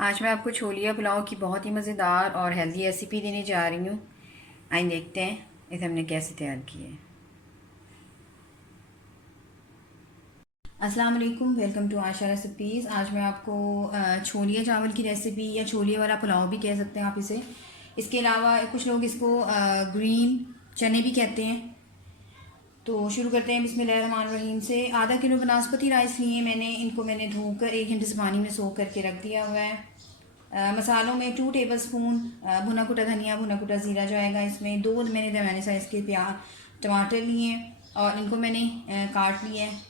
आज मैं आपको छोलिया पुलाव की बहुत ही मज़ेदार और हेल्दी रेसिपी देने जा रही हूँ। आइए देखते हैं इसे हमने कैसे तैयार किया है। अस्सलाम वालेकुम, वेलकम टू आशा रेसिपीज़। आज मैं आपको छोलिया चावल की रेसिपी या छोलिया वाला पुलाव भी कह सकते हैं आप इसे। इसके अलावा कुछ लोग इसको ग्रीन चने भी कहते हैं। तो शुरू करते हैं बिस्मिल्लाहिर्रहमानिर्रहीम से। आधा किलो बनास्पति राइस लिए मैंने धोकर 1 घंटे से पानी में सोख करके रख दिया हुआ है। मसालों में 2 टेबलस्पून भुना कुटा धनिया, भुना कुटा ज़ीरा जाएगा इसमें। 2 मैंने दरमियाने साइज़ के टमाटर लिए और इनको मैंने काट लिया है।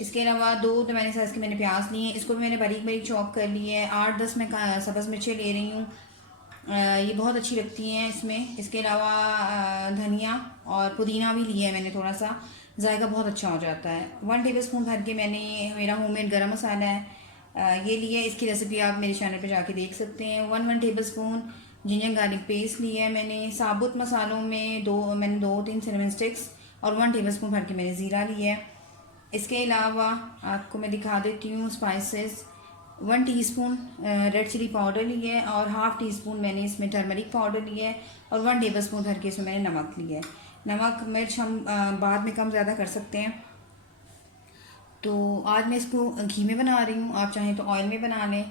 इसके अलावा 2 दरमियाने साइज़ के मैंने प्याज लिए हैं, इसको भी मैंने बारीक बारीक चॉप कर लिया है। 8-10 मैं सब्ज़ मिर्चें ले रही हूँ, ये बहुत अच्छी लगती हैं इसमें। इसके अलावा धनिया और पुदीना भी लिया है मैंने, थोड़ा सा जायका बहुत अच्छा हो जाता है। 1 टेबलस्पून भर के मैंने मेरा होममेड गरम मसाला है ये लिया है। इसकी रेसिपी आप मेरे चैनल पे जाके देख सकते हैं। 1 टेबलस्पून जिंजर गार्लिक पेस्ट लिया है मैंने। साबुत मसालों में मैंने 2-3 सिनेमन स्टिक्स और 1 टेबलस्पून भर के मैंने ज़ीरा लिया है। इसके अलावा आपको मैं दिखा देती हूँ spices. 1 teaspoon red chilli powder लिया है और हाफ़ टी स्पून मैंने इसमें टर्मरिक पाउडर लिया है और 1 टेबलस्पून भर के इसमें मैंने नमक लिया है। नमक मिर्च हम बाद में कम ज़्यादा कर सकते हैं। तो आज मैं इसको घी में बना रही हूँ, आप चाहें तो ऑयल में बना लें।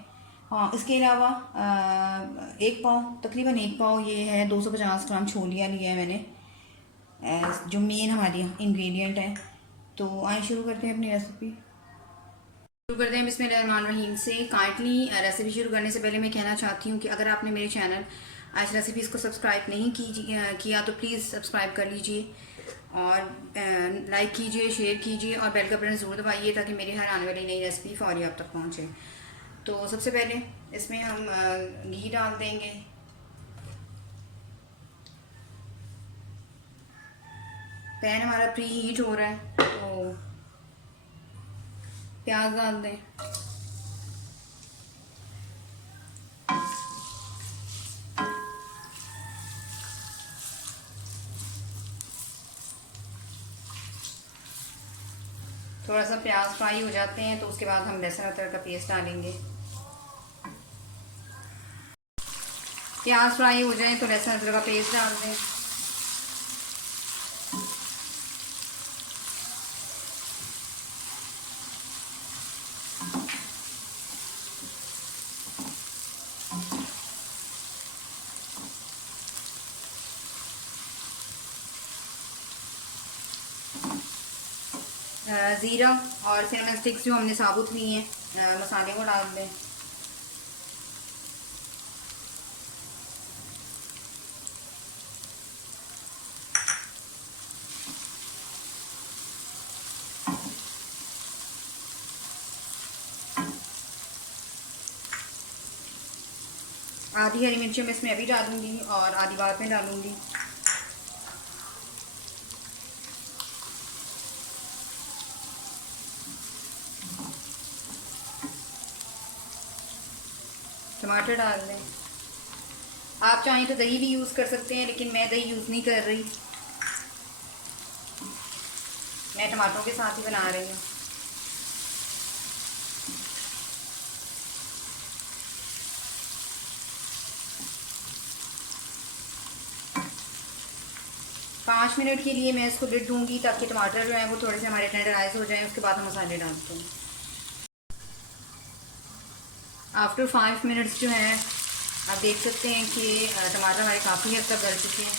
हाँ, इसके अलावा तकरीबन एक पाव ये है 250 ग्राम छोलिया लिया है मैंने, जो मेन हमारी इंग्रेडिएंट है। तो आइए शुरू करते हैं अपनी रेसिपी। शुरू करते हैं बिस्मिल्लाहिर्रहमानिर्रहीम से। काइंडली रेसिपी शुरू करने से पहले मैं कहना चाहती हूँ कि अगर आपने मेरे चैनल आज रेसिपीज़ को सब्सक्राइब नहीं किया तो प्लीज़ सब्सक्राइब कर लीजिए और लाइक कीजिए, शेयर कीजिए और बेल का बटन ज़रूर दबाइए ताकि मेरी हर आने वाली नई रेसिपी फौरी आप तक पहुँचे। तो सबसे पहले इसमें हम घी डाल देंगे। पैन हमारा प्री हीट हो रहा है तो प्याज डाल दें। थोड़ा सा प्याज फ्राई हो जाते हैं तो उसके बाद हम लहसुन अदरक का पेस्ट डालेंगे। प्याज फ्राई हो जाए तो लहसुन अदरक का पेस्ट डाल दें। ज़ीरा और सिनेमन स्टिक्स जो हमने साबुत लिए हैं मसाले को डाल दें। आधी हरी मिर्ची मैं इसमें अभी डालूंगी और आधी बाद में डालूंगी। टमाटर डाल दें। आप चाहें तो दही भी यूज़ कर सकते हैं लेकिन मैं दही यूज़ नहीं कर रही, मैं टमाटरों के साथ ही बना रही हूँ। पाँच मिनट के लिए मैं इसको लिड दूंगी ताकि टमाटर जो है वो थोड़े से हमारे टेंडराइज हो जाए। उसके बाद हम मसाले डालते हैं। आफ्टर 5 मिनट्स जो है आप देख सकते हैं कि टमाटर हमारे काफ़ी हद तक गल चुके हैं।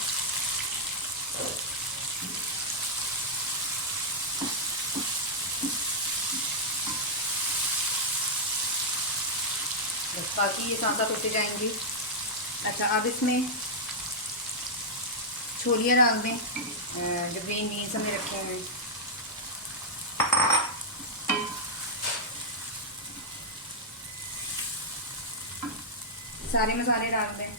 बस बाकी ये साथ साथ होते जाएंगे। अच्छा, अब इसमें छोलियाँ डाल दें जो ग्रीन बीन्स हमने रखे हुए हैं। सारे मसाले डाल दें।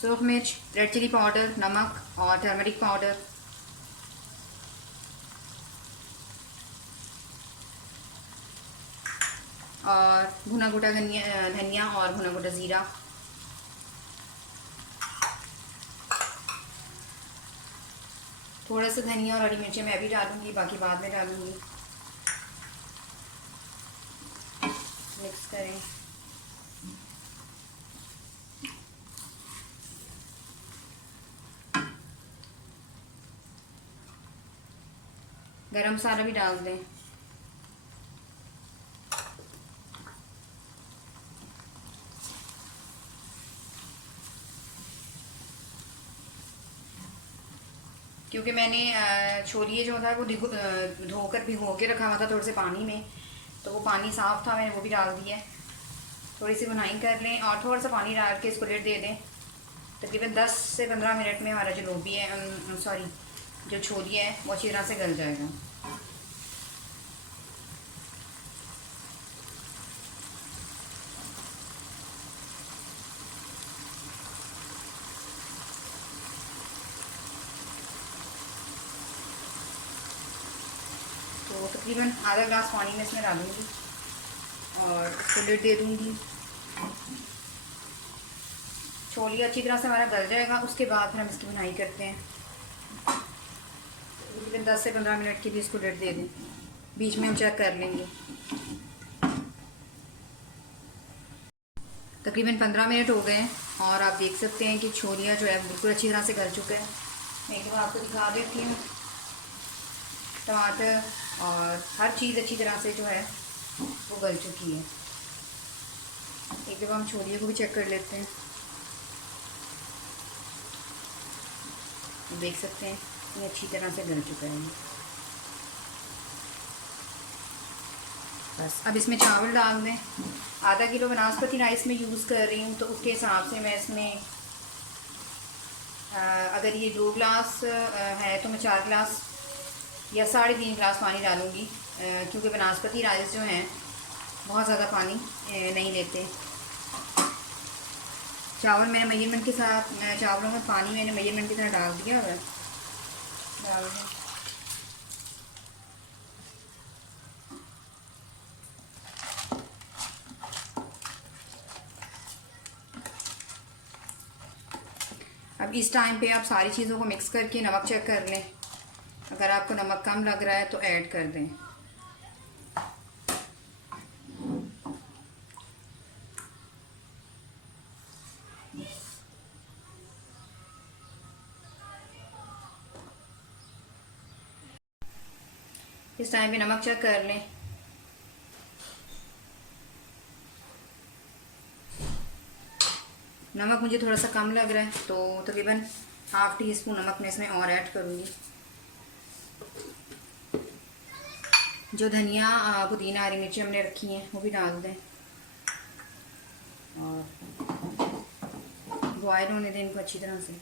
सूरख मिर्च, रेड चिली पाउडर, नमक और टर्मरिक पाउडर। और भुना कुटा धनिया और भुना कुटा ज़ीरा। थोड़ा सा धनिया और हरी मिर्चें मैं अभी डालूंगी, बाकी बाद में डालूंगी। मिक्स करें। गरम मसाला भी डाल दें। क्योंकि मैंने छोलिए जो था वो धोकर भिगो के रखा हुआ था थोड़े से पानी में, तो वो पानी साफ़ था, मैंने वो भी डाल दिया है। थोड़ी सी भुनाई कर लें और थोड़ा सा पानी डाल के इसको लिड दे दें। तकरीबन 10 से 15 मिनट में हमारा जो लोबी है, सॉरी, जो छोलिए है वो अच्छी तरह से गल जाएगा। तो तकरीबन आधा ग्लास पानी में इसमें डालूँगी और इसको लिड दे दूँगी। छोलिया अच्छी तरह से हमारा गल जाएगा, उसके बाद फिर हम इसकी भुनाई करते हैं। तकरीबन 10 से 15 मिनट के लिए इसको लिड दे दें, बीच में हम चेक कर लेंगे। तकरीबन 15 मिनट हो गए हैं और आप देख सकते हैं कि छोलिया जो है बिल्कुल अच्छी तरह से गल चुका है। मैं एक बार आपको दिखा देती हूँ। टमाटर और हर चीज़ अच्छी तरह से जो है वो गल चुकी है। एक दफ़ा हम छोलिए को भी चेक कर लेते हैं। देख सकते हैं ये अच्छी तरह से गल चुका है। बस अब इसमें चावल डाल दें। आधा किलो बनास्पति राइस में यूज़ कर रही हूँ, तो उसके हिसाब से मैं इसमें अगर ये 2 गिलास है तो मैं 4 गिलास या 3.5 गिलास पानी डालूँगी, क्योंकि बनास्पति राइस जो हैं बहुत ज़्यादा पानी नहीं लेते। चावल मैंने मेजरमेंट के साथ, चावलों में पानी मैंने मेजरमेंट की तरह डाल दिया है। डाल दें। अब इस टाइम पे आप सारी चीज़ों को मिक्स करके नमक चेक कर लें। अगर आपको नमक कम लग रहा है तो ऐड कर दें। इस टाइम पे नमक चेक कर लें। नमक मुझे थोड़ा सा कम लग रहा है, तो तकरीबन ½ टीस्पून नमक मैं इसमें और ऐड करूँगी। जो धनिया, पुदीना, हरी मिर्ची हमने रखी हैं वो भी डाल दें और बॉयल होने दें इनको अच्छी तरह से।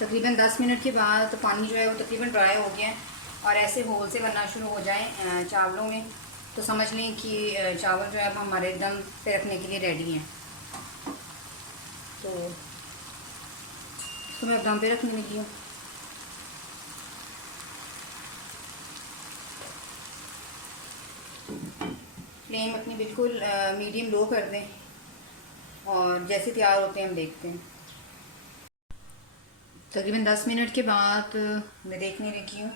तकरीबन 10 मिनट के बाद तो पानी जो है वो तकरीबन ड्राई हो गया है और ऐसे होल से बनना शुरू हो जाए चावलों में, तो समझ लें कि चावल जो है अब हमारे दम पे रखने के लिए रेडी हैं। तो इसको मैं दम पे रखने लगी हूँ। फ्लेम अपनी बिल्कुल मीडियम लो कर दें और जैसे तैयार होते हैं हम देखते हैं। तकरीबन 10 मिनट के बाद मैं देखने लगी हूँ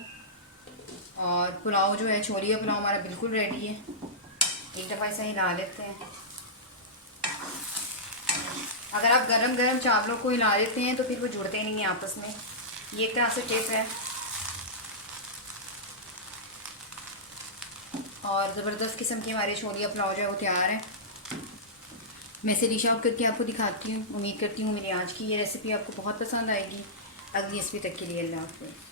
और पुलाव जो है, छोलिया पुलाव हमारा बिल्कुल रेडी है। एक दफ़ा ऐसा हिला लेते हैं। अगर आप गरम गरम चावलों को हिला लेते हैं तो फिर वो जुड़ते नहीं हैं आपस में। ये एक तरह से टिप है और ज़बरदस्त किस्म के हमारे छोलिया पुलाव जो है वो तैयार है। मैं इसे डिश आउट करके आपको दिखाती हूँ। उम्मीद करती हूँ मेरी आज की ये रेसिपी आपको बहुत पसंद आएगी। अगली रेसिपी तक के लिए अल्लाह हाफ़िज़।